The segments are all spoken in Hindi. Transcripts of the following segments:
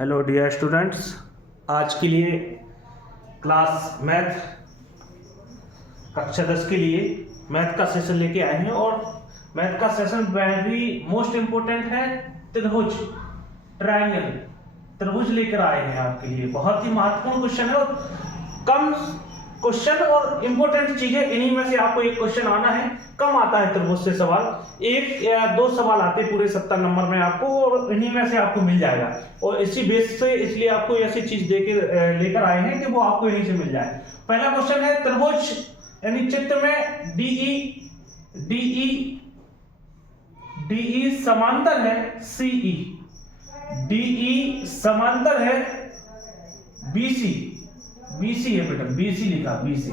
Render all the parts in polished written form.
हेलो डियर स्टूडेंट्स, आज के लिए क्लास मैथ कक्षा 10 के लिए मैथ का सेशन लेके आए हैं। और मैथ का सेशन वेरी मोस्ट इम्पोर्टेंट है। त्रिभुज, ट्रायंगल, त्रिभुज लेकर आए हैं आपके लिए। बहुत ही महत्वपूर्ण क्वेश्चन है और कम क्वेश्चन और इम्पोर्टेंट चीजें, इन्हीं में से आपको एक क्वेश्चन आना है। कम आता है त्रिभुज से सवाल, एक या दो सवाल आते हैं पूरे 70 नंबर में आपको, और इन्हीं में से आपको मिल जाएगा। और इसी बेस से इसलिए आपको ऐसी चीज लेकर आए हैं कि वो आपको यहीं से मिल जाए। पहला क्वेश्चन है, त्रिभुज यानी चित्र में डीई समांतर है सीई, डीई समांतर है बीसी, बीसी है बेटा, बीसी लिखा, बीसी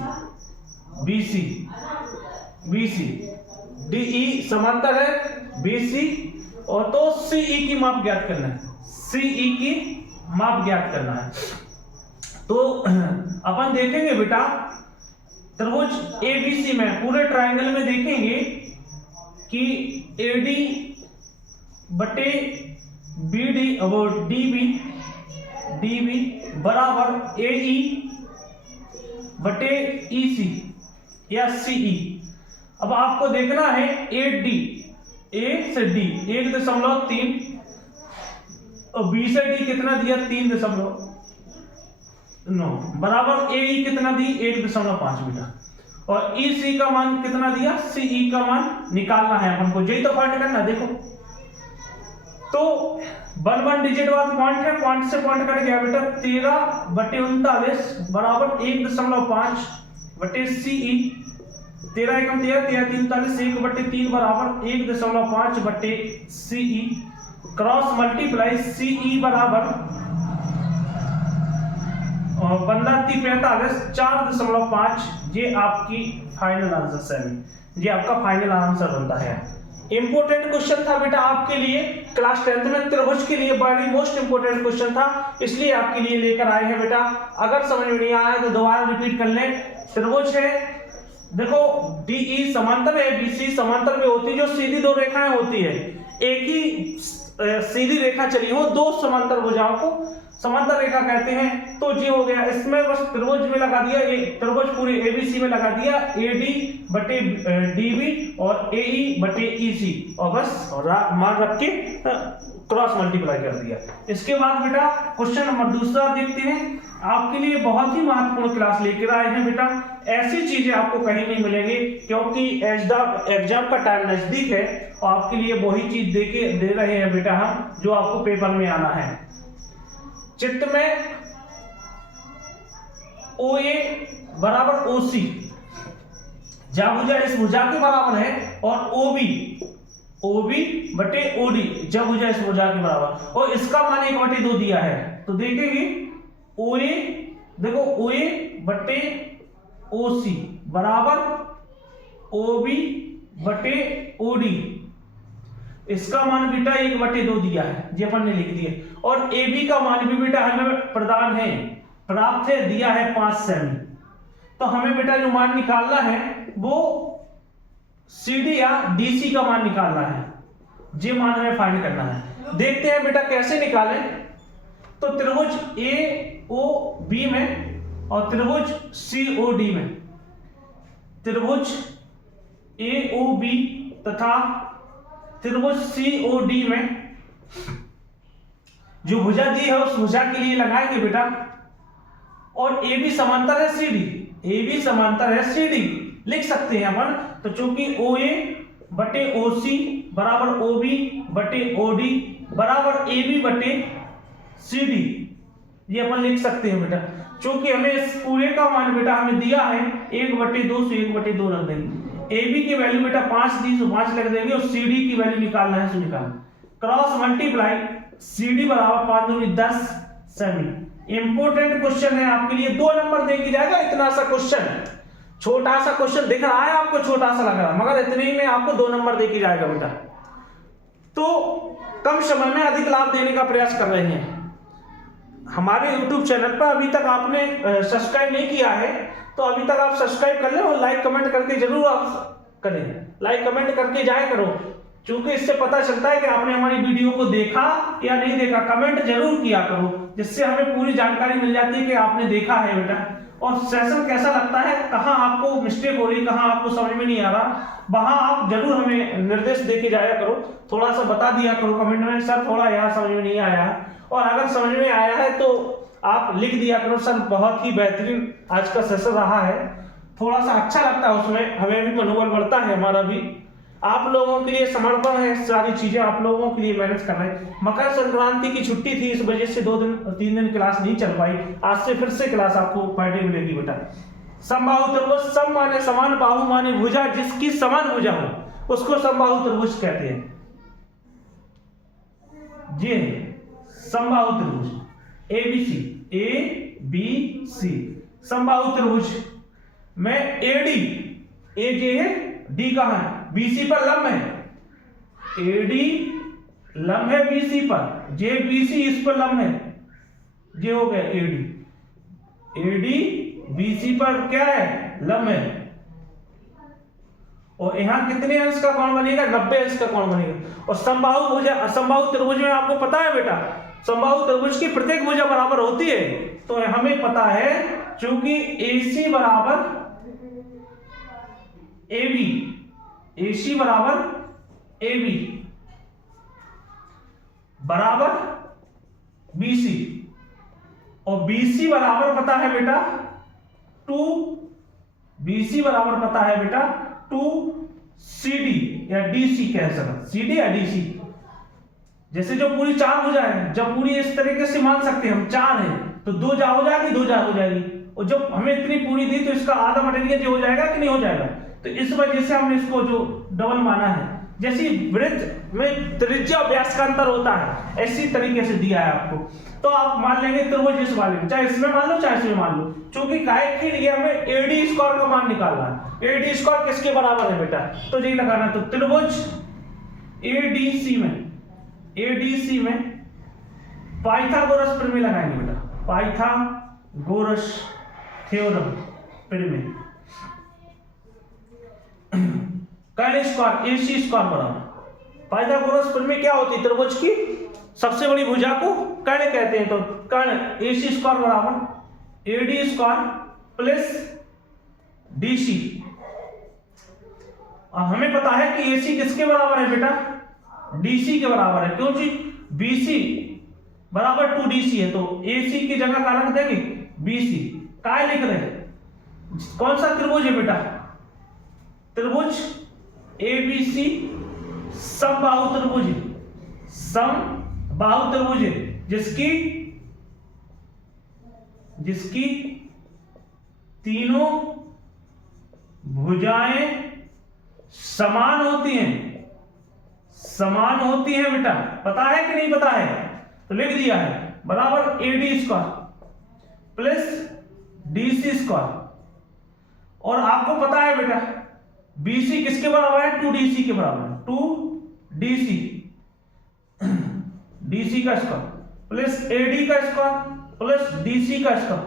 बीसी बीसी, डीई समांतर है बीसी। और तो सीई की माप ज्ञात करना है, सीई की माप ज्ञात करना है। तो अपन देखेंगे बेटा त्रिभुज एबीसी में, पूरे ट्रायंगल में देखेंगे कि एडी बटे बीडी और डीबी बराबर एई बटे ईसी या सीई। अब आपको देखना है ए से डी 1.3 और बी से डी कितना दिया 3.9 बराबर एई कितना दी 1.5 मीटर। और ईसी का मान कितना दिया, सीई का मान निकालना है अपन को, यही तो फाइंड करना। देखो तो 1 डिजिट वाला पॉइंट है, पॉइंट से पॉइंट कट गया बेटा 13/39 बराबर 1.5 बटे सीई। 13 एकम 13 43 1/3 बराबर 1.5 बटे सीई। क्रॉस मल्टीप्लाई सीई बराबर 15 45 4.5। ये आपकी फाइनल आंसर 7, ये आपका फाइनल आंसर बनता है। इंपोर्टेंट क्वेश्चन था बेटा आपके लिए, क्लास 10th में त्रिभुज के लिए बड़ी मोस्ट इंपोर्टेंट क्वेश्चन था, इसलिए आपके लिए लेकर आए हैं बेटा। अगर समझ में नहीं आया तो दोबारा रिपीट कर लें। त्रिभुज है, देखो डीई समांतर है बीसी, समांतर में होती जो सीधी दो रेखाएं होती है, एक ही सीधी रेखा चली हो, दो समांतर भुजाओं को समांतर रेखा कहते हैं। तो ये हो गया, इसमें बस त्रिभुज में लगा दिया, ये त्रिभुज पूरे एबीसी में लगा दिया एडी बटे डीबी और एई बटे ईसी, और बस मान रख के क्रॉस मल्टीप्लाई कर दिया। इसके बाद बेटा क्वेश्चन नंबर दूसरा देखते हैं। आपके लिए बहुत ही महत्वपूर्ण क्लास लेकर आए हैं बेटा। ऐसी चीजें आपको कहीं नहीं मिलेंगी, क्योंकि एग्जाम का टाइम नजदीक है और आपके लिए वही चीज दे रहे हैं बेटा हम, जो आपको पेपर में आना है। चित्र में OA बराबर OC, जा भुजा इस भुजा के बराबर है, और OB बटे OD, जा भुजा इस भुजा के बराबर, और इसका मान 1/2 दिया है। तो देखेंगे OA, देखो OA बटे OC बराबर OB बटे OD, इसका मान बेटा 1/2 दिया है, ये अपन ने लिख दिया। और AB का मान भी बेटा हमें प्रदान है, प्राप्त है, दिया है 5 सेमी। तो हमें बेटा जो मान निकालना है वो CD या DC का मान निकालना है, ये मान हमें फाइंड करना है। देखते हैं बेटा कैसे निकालें। तो त्रिभुज AOB में और त्रिभुज COD में, त्रिभुज AOB तथा त्रिभुज COD में जो भुजा दी है उस भुजा के लिए लगाएंगे बेटा। और AB समांतर है CD, AB समांतर है CD लिख सकते हैं अपन। तो चूंकि OA बटे OC बराबर OB बटे OD बराबर AB बटे CD, ये अपन लिख सकते हैं बेटा। चूंकि हमें इस पूरे का मान बेटा हमें दिया है 1/2 से 1/2 रख देंगे। AB की वैल्यू बेटा 5 दी, तो 5 लग देंगे, और CD की वैल्यू निकालना है, तो निकालना। क्रॉस मल्टीप्लाई CD बराबर 5 दूनी 10 सेमी। इंपोर्टेंट क्वेश्चन है आपके लिए, 2 नंबर दे के जाएगा। इतना सा क्वेश्चन, छोटा सा क्वेश्चन दिख रहा है आपको, छोटा सा लग रहा है, मगर इतने ही में आपको 2 नंबर दे के जाएगा बेटा। तो कम समय में अधिक लाभ देने का प्रयास कर रहे हैं। हमारे YouTube चैनल पर अभी तक आपने सब्सक्राइब नहीं किया है तो अभी तक आप सब्सक्राइब कर लें, और लाइक कमेंट करके जरूर आप करें, लाइक कमेंट करके जाया करो। क्योंकि इससे पता चलता है कि आपने हमारी वीडियो को देखा या नहीं देखा। कमेंट जरूर किया करो, जिससे हमें पूरी जानकारी मिल जाती है कि आपने देखा है बेटा। और सेशन कैसा लगता है, कहाँ आपको मिस्टेक हो रही, कहाँ आपको समझ में नहीं आ रहा, वहां आप जरूर हमें निर्देश देके जाया करो, थोड़ा सा बता दिया करो कमेंट में, सर थोड़ा यहाँ समझ में नहीं आया है। और अगर समझ में आया है तो आप लिख दिया करो, सर बहुत ही बेहतरीन आज का सेशन रहा है। थोड़ा सा अच्छा लगता है, उसमें हमें भी मनोबल बढ़ता है हमारा भी। आप लोगों के लिए समर्पण है, सारी चीजें आप लोगों के लिए मैनेज कर रहे हैं। मकर संक्रांति की छुट्टी थी, इस वजह से 2-3 दिन क्लास नहीं चल पाई। आज से फिर से क्लास आपको पर डे मिलेगी बेटा। समबाहु त्रिभुज, सम माने समान, बाहु माने भुजा, जिसकी समान भुजा हो उसको समबाहु त्रिभुज कहते हैं। जी समबाहु त्रिभुज ए बी सी समबाहु त्रिभुज में एडी, ए जे है, डी कहां है, बीसी पर लंब है, एडी लंब है बीसी पर, जे बीसी इस पर लंब है, ये हो गया एडी बीसी पर क्या है, लंब है। और यहां कितने अंश का कोण बनेगा, 90 अंश का कोण बनेगा। और समबाहु भुजा, समबाहु त्रिभुज में आपको पता है बेटा, समबाहु त्रिभुज की प्रत्येक भुजा बराबर होती है। तो हमें पता है क्योंकि AC बराबर AB, AC बराबर AB बराबर BC, और BC बराबर पता है बेटा 2, BC बराबर पता है बेटा 2CD या DC कह सकते, CD या DC। जैसे जो पूरी 4 भुजा है, जब पूरी इस तरीके से मान सकते हैं हम 4 है तो 2 जा हो जाएगी, 2 जा हो जाएगी। और जब हमें इतनी पूरी दी तो इसका आधा मटेरियल जो हो जाएगा कि नहीं हो जाएगा। तो इस वजह से हमने इसको जो डबल माना है। जैसे वृत्त में त्रिज्या व्यास का अंतर होता है, ऐसी तरीके से दिया है आपको। तो आप मान लेंगे त्रिभुज इस वाले में, चाहे इसमें मान लो चाहे इसमें मान लो, क्योंकि काय के लिए हमें एडी स्क्वायर का मान निकालना है। एडी स्क्वायर किसके बराबर है बेटा, तो यही लगाना। तो त्रिभुज एडीसी में पाइथागोरस प्रमेय लगाएंगे बेटा, पाइथागोरस थ्योरम प्रमेय। कर्ण स्क्वायर AC स्क्वायर बराबर, पाइथागोरस प्रमेय क्या होती है, त्रिभुज की सबसे बड़ी भुजा को कर्ण कहते हैं। तो कर्ण AC स्क्वायर बराबर AD स्क्वायर प्लस DC। और हमें पता है कि AC किसके बराबर है बेटा, DC के बराबर है, क्योंकि BC बराबर 2DC है। तो AC की जगह का रख देंगे BC। काय लिख रहे हैं, कौन सा त्रिभुज है बेटा, त्रिभुज ABC समबाहु त्रिभुज, समबाहु त्रिभुज है, जिसकी तीनों भुजाएं समान होती हैं बेटा। पता है कि नहीं पता है, तो लिख दिया है बराबर AD square plus DC square. और आपको पता है बेटा BC किसके बराबर है, 2DC के बराबर है, 2DC DC का स्क्वायर प्लस AD का स्क्वायर प्लस DC का स्क्वायर,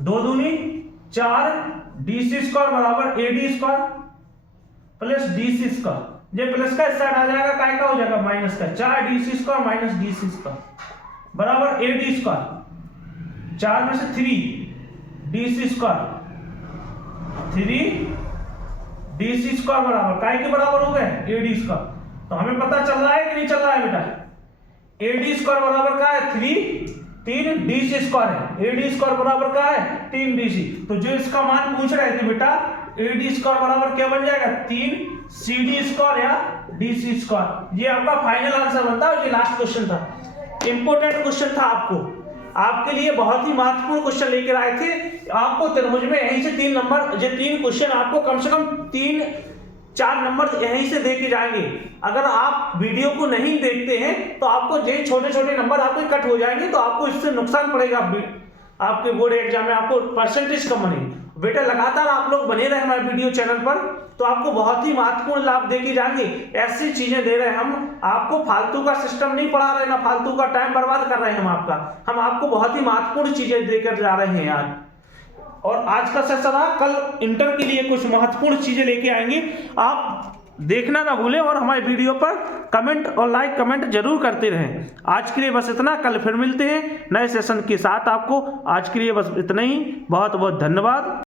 2 दूनी 4, DC स्क्वायर बराबर AD square plus DC square. ये प्लस का साइड आ जाएगा, काय का हो जाएगा माइनस का, 4 DC square minus DC square बराबर AD स्क्वायर। 4 में से 3 DC स्क्वायर, 3 DC स्क्वायर बराबर काय के बराबर हो गए, AD स्क्वायर। तो हमें पता चल रहा है कि नहीं चल रहा है बेटा, AD स्क्वायर बराबर का है 3 DC स्क्वायर है, AD स्क्वायर बराबर का है 3 DC। तो जो इसका मान पूछ रहे थे बेटा, AD स्क्वायर बराबर क्या बन जाएगा, 3 CD स्क्वायर या DC स्क्वायर। ये आपका फाइनल आंसर बनता है। ये लास्ट क्वेश्चन था, इंपॉर्टेंट क्वेश्चन था, आपके लिए बहुत ही महत्वपूर्ण क्वेश्चन लेकर आए थे। आपको त्रिभुज में यहीं से 3 नंबर, ये 3 क्वेश्चन आपको कम से कम 3-4 नंबर यहीं से देके जाएंगे। अगर आप वीडियो को नहीं देखते हैं तो आपको ये छोटे-छोटे नंबर आपके कट हो जाएंगे, तो आपको इससे नुकसान पड़ेगा। आपके बोर्ड एग्जाम में आपको परसेंटेज कम बनेगी। बेटा लगातार आप लोग बने रहे हमारे वीडियो चैनल पर, तो आपको बहुत ही महत्वपूर्ण लाभ देके जाएंगे। ऐसी चीजें दे रहे हैं हम आपको, फालतू का सिस्टम नहीं पढ़ा रहे, ना फालतू का टाइम बर्बाद कर रहे हैं हम आपको बहुत ही महत्वपूर्ण चीजें देकर जा रहे हैं आज। और आज का सेशन कल इंटर के लिए कुछ महत्वपूर्ण चीजें लेके आएंगे। आप देखना ना भूलें और हमारे वीडियो पर कमेंट और लाइक कमेंट जरूर करते रहें। आज के लिए बस इतना, कल फिर मिलते हैं नए सेशन के साथ आपको। आज के लिए बस इतना ही, बहुत बहुत धन्यवाद।